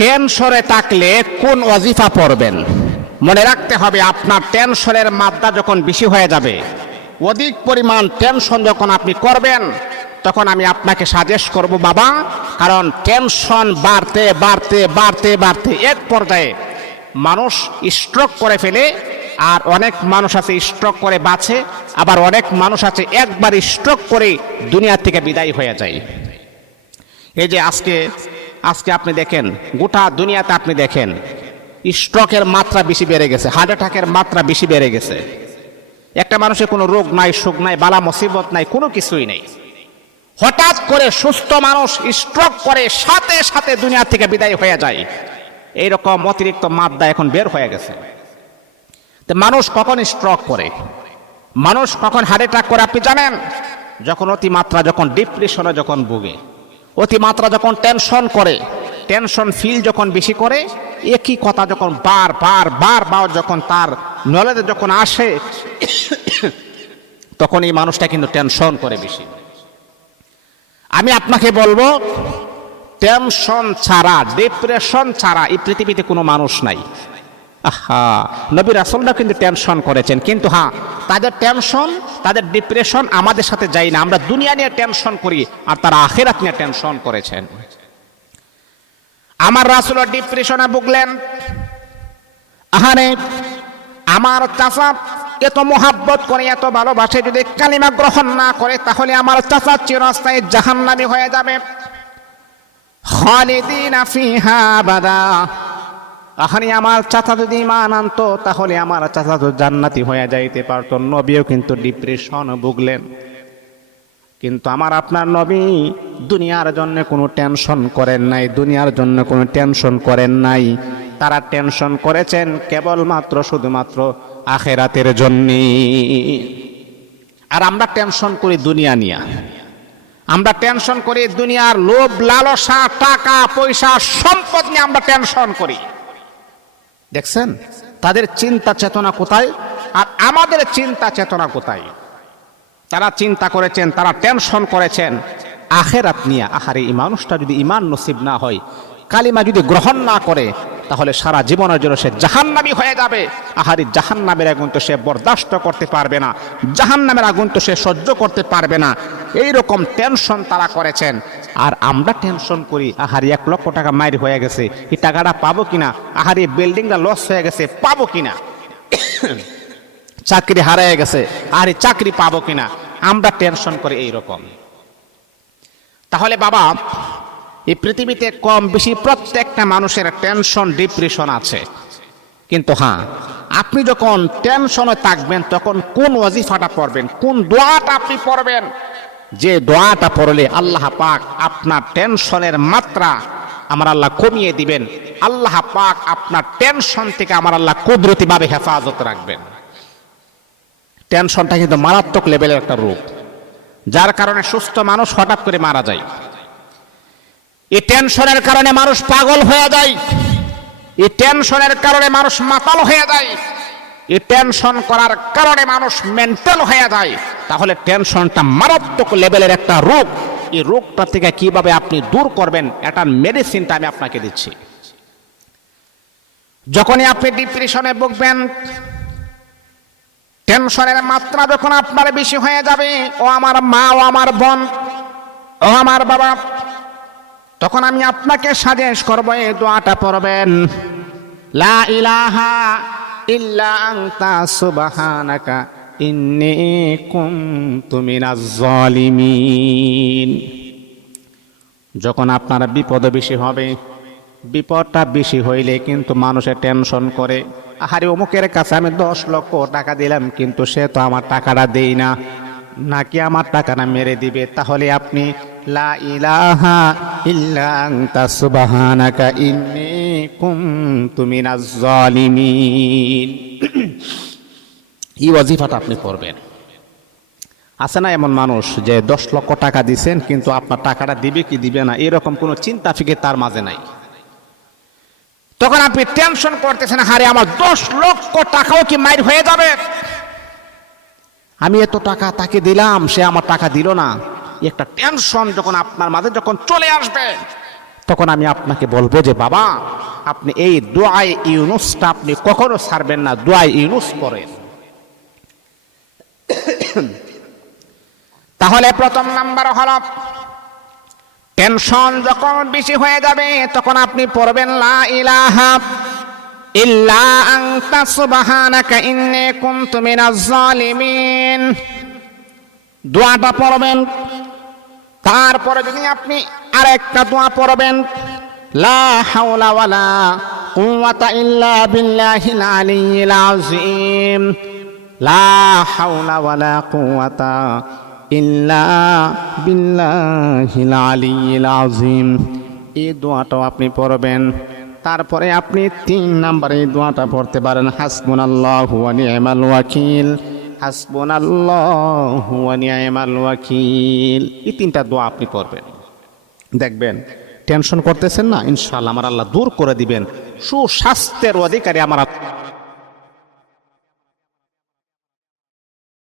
টেনশনে থাকলে কোন ওয়াজিফা পড়বেন? মনে রাখতে হবে, আপনার টেনশনের মাত্রা যখন বেশি হয়ে যাবে, অধিক পরিমাণ টেনশন যখন আপনি করবেন, তখন আমি আপনাকে সাজেস্ট করব বাবা, কারণ টেনশন বাড়তে বাড়তে বাড়তে বাড়তে এক পর্যায়ে মানুষ স্ট্রোক করে ফেলে। আর অনেক মানুষ আছে স্ট্রোক করে বাঁচে, আবার অনেক মানুষ আছে একবার স্ট্রোক করে দুনিয়া থেকে বিদায় হয়ে যায়। এই যে আজকে আপনি দেখেন, গোটা দুনিয়াতে আপনি দেখেন স্ট্রোকের মাত্রা বেশি বেড়ে গেছে, হার্ট অ্যাটাকের মাত্রা বেশি বেড়ে গেছে। একটা মানুষের কোনো রোগ নাই, সুখ নাই, বালা মুসিবত নাই, কোনো কিছুই নেই। হঠাৎ করে সুস্থ মানুষ স্ট্রোক করে সাথে সাথে দুনিয়া থেকে বিদায় হয়ে যায়। এইরকম অতিরিক্ত মাত্রা এখন বের হয়ে গেছে। তো মানুষ কখন স্ট্রোক করে, মানুষ কখন হার্ট অ্যাটাক করে আপনি জানেন? যখন অতিমাত্রা, যখন ডিপ্রেশনে যখন ভুগে, অতিমাত্রা যখন টেনশন করে, টেনশন ফিল যখন বেশি করে, একই কথা যখন বার যখন তার নলেজে যখন আসে, তখন এই মানুষটা কিন্তু টেনশন করে বেশি। আমি আপনাকে বলবো, টেনশন ছাড়া, ডিপ্রেশন ছাড়া এই পৃথিবীতে কোনো মানুষ নাই। নবী রাসূলরা কিন্তু টেনশন করেছেন, কিন্তু তাদের টেনশন, তাদের ডিপ্রেশন আমাদের সাথে যায় না। আমরা দুনিয়া নিয়ে টেনশন করি, আর তারা আখিরাত নিয়ে টেনশন করেছেন। আমার রাসূল ডিপ্রেশনে ভুগলেন। আমার চাচা এত মোহাব্বত করে, এত ভালোবাসে, যদি কালিমা গ্রহণ না করে তাহলে আমার চাচা চিরস্থায়ী জাহান্নামী হয়ে যাবে। খালিদিনা ফিহা আবাদা। আমার চাচা যদি ঈমান আনতো তাহলে আমার চাচা তো জান্নাতি হয়ে যাইতে পারতো। নবীও কিন্তু ডিপ্রেশন ভুগলেন, কিন্তু আমার আপনার নবী দুনিয়ার জন্য কোনো টেনশন করেন নাই, দুনিয়ার জন্য কোনো টেনশন করেন নাই। তারা টেনশন করেছেন কেবলমাত্র শুধুমাত্র আখিরাতের জন্য। আর আমরা টেনশন করি দুনিয়া নিয়ে, আমরা টেনশন করি দুনিয়ার লোভ লালসা, টাকা পয়সা, সম্পদ নিয়ে আমরা টেনশন করি। দেখছেন তাদের চিন্তা চেতনা কোথায়, আর আমাদের চিন্তা চেতনা কোথায়? তারা চিন্তা করেছেন, তারা টেনশন করেছেন আখিরাত নিয়ে। এই মানুষটা যদি ঈমান নসিব না হয়, কালিমা যদি গ্রহণ না করে, তাহলে সারা জীবনের জন্য সে জাহান্নামী হয়ে যাবে। জাহান্নামের আগুন তো সে বরদাস্ত করতে পারবে না, জাহান্নামের আগুন তো সে সহ্য করতে পারবে না। এইরকম টেনশন তারা করেছেন। আর আমরা টেনশন করি, 1 লক্ষ টাকা মাইর হয়ে গেছে, এই টাকাটা পাবো কিনা, এই বিল্ডিংটা লস হয়ে গেছে, পাবো কিনা, চাকরি হারিয়ে গেছে, এই চাকরি পাবো কিনা, আমরা টেনশন করি এইরকম। তাহলে বাবা, এই পৃথিবীতে কম বেশি প্রত্যেকটা মানুষের টেনশন ডিপ্রেশন আছে। কিন্তু আপনি যখন টেনশনে থাকবেন, তখন কোন ওয়াজিফাটা পড়বেন, কোন দোয়াটা আপনি পড়বেন, যে দোয়াটা পড়লে আল্লাহ পাক আপনার টেনশনের মাত্রা আমার আল্লাহ কমিয়ে দিবেন। আল্লাহ পাক আপনার টেনশন থেকে আমার আল্লাহ কুদরতিভাবে হেফাজত রাখবেন। টেনশনটা কিন্তু মারাত্মক লেভেলের একটা রোগ, যার কারণে সুস্থ মানুষ হঠাৎ করে মারা যায়। এই টেনশনের কারণে মানুষ পাগল হয়ে যায়, এই টেনশনের কারণে মানুষ মাতাল হয়ে যায়, এই টেনশন করার কারণে মানুষ মেন্টাল হয়ে যায়। তাহলে টেনশনটা মারাত্মক লেভেলের একটা রোগ। এই রোগটা থেকে কিভাবে আপনি দূর করবেন, এটার মেডিসিনটা আমি আপনাকে দিচ্ছি। যখনই আপনি ডিপ্রেশনে ভুগবেন, টেনশনের মাত্রা যখন আপনার বেশি হয়ে যাবে, ও আমার মা, ও আমার বোন, ও আমার বাবা, তখন আমি আপনাকে সাজেস্ট করব এই দোয়াটা পড়বেন। লা ইলাহা ইল্লা আনতা সুবহানাকা ইন্নী কুনতু মিনাজ জালিমিন। যখন আপনার বিপদ বেশি হবে, বিপদটা বেশি হইলে কিন্তু মানুষের টেনশন করে, অমুকের কাছে আমি 10 লক্ষ টাকা দিলাম, কিন্তু সে তো আমার টাকাটা দেই না, নাকি আমার টাকাটা মেরে দিবে। তাহলে আপনি লা ইলাহা ইল্লা আনতা সুবহানাকা ইন্নী কুনতু মিনাজ জালিমিন, এই ওয়াজিফাটা আপনি পড়বেন। আছে না এমন মানুষ যে 10 লক্ষ টাকা দিবেন, কিন্তু আপনার টাকাটা দিবে কি দিবে না এরকম কোনো চিন্তা ফিকির তার মাঝে নাই। তখন আপনি টেনশন করতেছেন, আমার 10 লক্ষ টাকাও কি মাইর হয়ে যাবে, আমি এত টাকা তাকে দিলাম, সে আমার টাকা দিল না। একটা টেনশন যখন আপনার মাঝে যখন চলে আসবে, তখন আমি আপনাকে বলবো যে বাবা আপনি এই দুআয়ে ইউনুসটা আপনি কখনো ছাড়বেন না, দুআয়ে ইউনুস পড়েন। তাহলে প্রথম নাম্বার হলো টেনশন যখন বেশি হয়ে যাবে তখন আপনি পড়বেন লা ইলাহা ইল্লা আনতা সুবহানাকা ইন্নী কুনতু মিনাজ জালিমিন। দোয়াটা পড়বেন। তারপরে যদি আপনি আরেকটা দোয়া পড়বেন লা হাওলা ওয়ালা কুওয়াতা ইল্লা বিল্লাহিল আলিয়্যিল আযীম, লা হাওলা ওয়ালা কুওয়াতা ইল্লা বিল্লাহিল আলিয়্যিল আযীম। এই দোয়াটাও আপনি পড়বেন। তারপরে আপনি 3 নম্বরে এই দোয়াটা পড়তে পারেন হাসবুনাল্লাহু ওয়া নি'মাল ওয়াকিল, হাসবুনাল্লাহু ওয়া নি'মাল ওয়াকিল। এই 3টা দোয়া আপনি পড়বেন। দেখবেন টেনশন করতেছেন না, ইনশাআল্লাহ আমার আল্লাহ দূর করে দিবেন। সুস্বাস্থ্যের অধিকারী আমার